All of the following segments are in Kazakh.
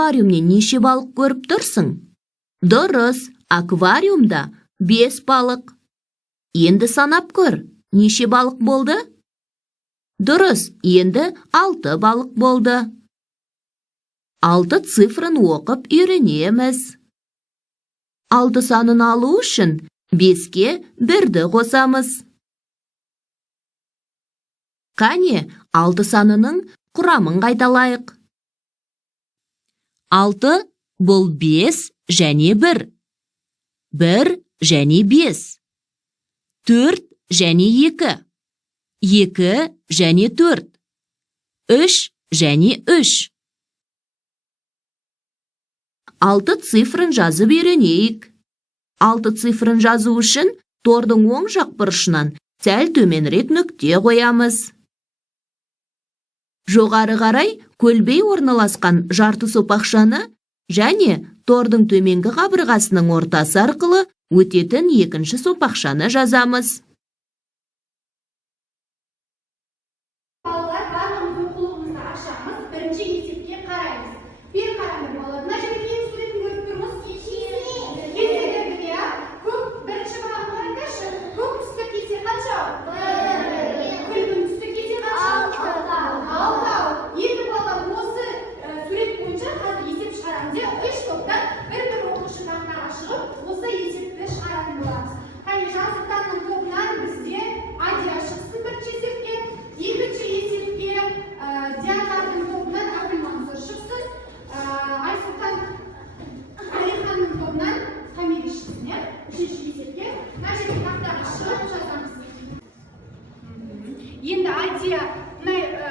аквариумнен неше балық көріп тұрсың? Дұрыс, аквариумда 5 балық. Енді санап көр, неше балық болды? Дұрыс, енді 6 балық болды. 6 цифрын оқып үйренеміз. 6 санын алу үшін 5-ке 1-ді қосамыз. Қане, 6 санының құрамын қайталайық. 6 бұл 5 және 1. 1 және 5. 4 және 2. 2 және 4. 3 және 3. 6 цифрын жазып үйренейік. 6 цифрын жазу үшін тордың оң жақ бұрышынан сәл төменірек нүкте қоямыз. Жоғары қарай көлбей орналасқан жарты сопақшаны және тордың төменгі қабырғасының ортасы арқылы өтетін екінші сопақшаны жазамыз. Балалар, барлығымыз оқулығымызды ашамыз, бірінші есепке қараймыз. Бір қараңдар балалар. Мына жерде ненің суретін көріп тұрмыз? Кеселерді, көк бірінші бағаны қараңдаршы. Көк түсті кесе қанша? Күлгін түсті кесе қанша? 6. Енді балалар осы сурет бойынша қазір есеп шығарамыз. 3 топтан бір оқушы тақтаға шығып, осы есепті шығаратын боламыз. Қане, жазықтанның тобынан бізде Адия шықсын бірінші есепке, екінші есепке Дианардың тобынан Абылмансұр шықсын, Айсұлтан Алиханның тобынан Хамиди шықсын, үшінші есепке. Мына жерге тақтаға шығып жазамыз. Енді Адия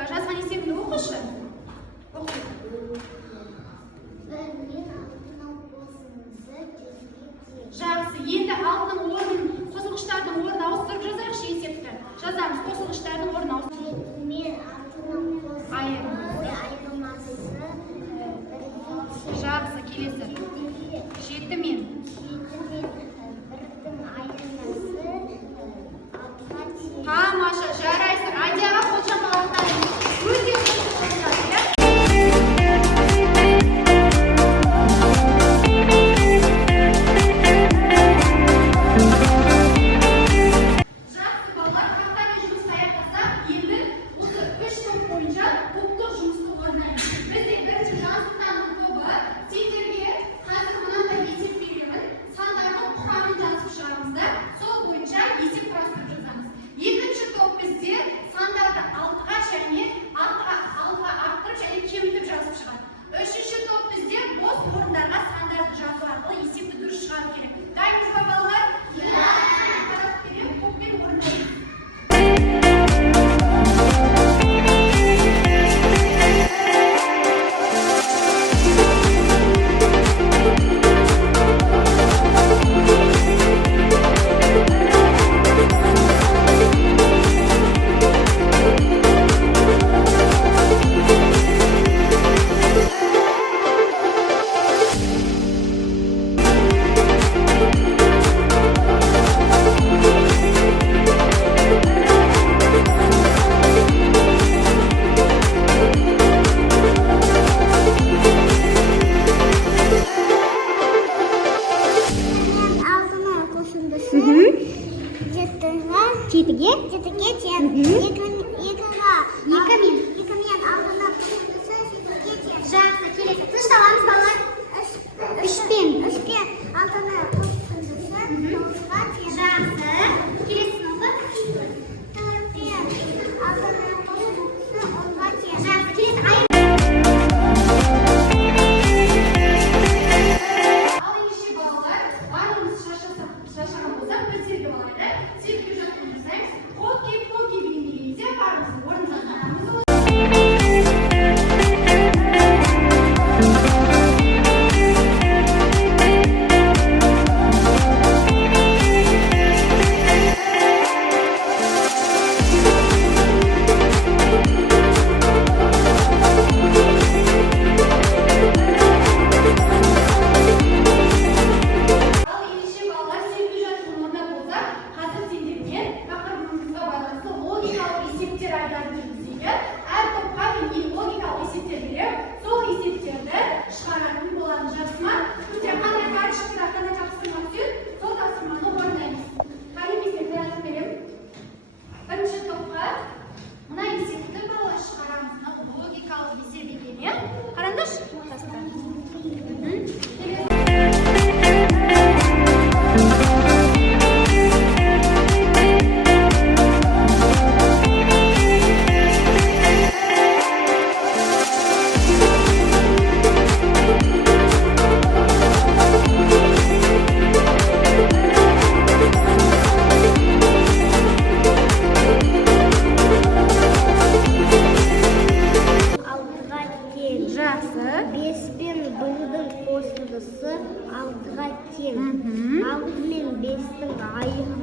жазған есебін оқышы. Жақсы, енді алтының орнын, қосылғыштардың орнын ауыстырып жазайықшы есепті. Жазамыз, қосылғыштардың орнын ауыстырып. Мен алтының айырмасы. Жақсы, келесі. 7 мен. 1-дің айырмасы 6-ға тең. Тамаша, жарайсың. Адияға қол шапалақтайық. Өте Жетіге тең. Екімен алдына қосындысы жетіге тең. жақсы, келесі. Тынышталамыз балалар. 3-пен алдына қосындысы 9-ға тең. Жақсы. Келесін оқы. 4-пен алдына қосындысы 10-ға тең. Жақсы, келесі. Ал ендеше балалар, барлығымыз шаршаған болсақ, бір сергі балайды. Сергі жаттығу жасаймыз. Хоки дегенде барлығымыз орнымыздан тұрамыз. Ал ендеше балалар, сергі жаттығуын орындап болсақ, қазір сендермен тақырыбымызға байланысты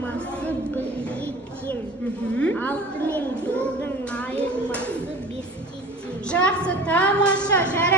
айырмасы бірге тең. Алты мен бірдің айырмасы беске тең. Жақсы, тамаша, жарайды.